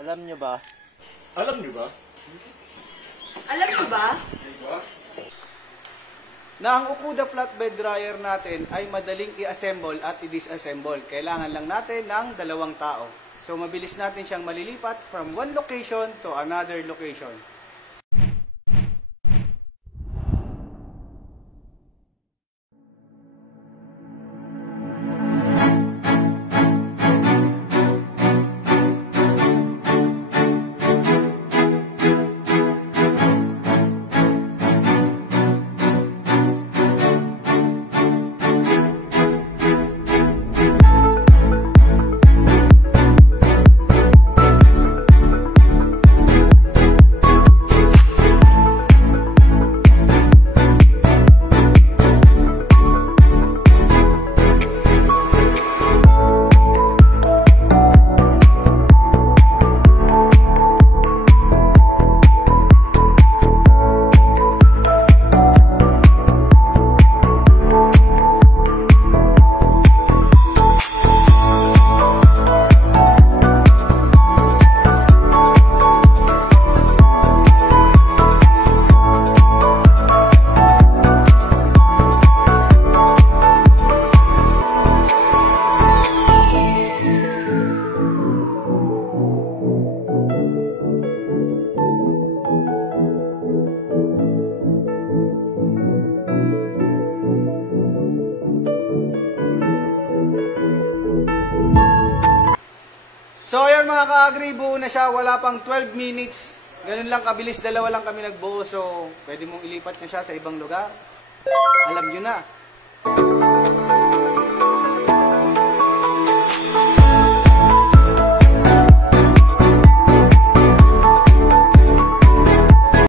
Alam nyo ba? Alam nyo ba? Alam mo ba? Na ang Okuda flatbed dryer natin ay madaling i-assemble at i-disassemble. Kailangan lang natin ng 2 tao. So mabilis natin siyang malilipat from one location to another location. So ayun mga ka-agri, buo na siya, wala pang 12 minutes. Ganun lang kabilis, 2 lang kami nagbuo. So pwede mong ilipat na siya sa ibang lugar. Alam nyo na.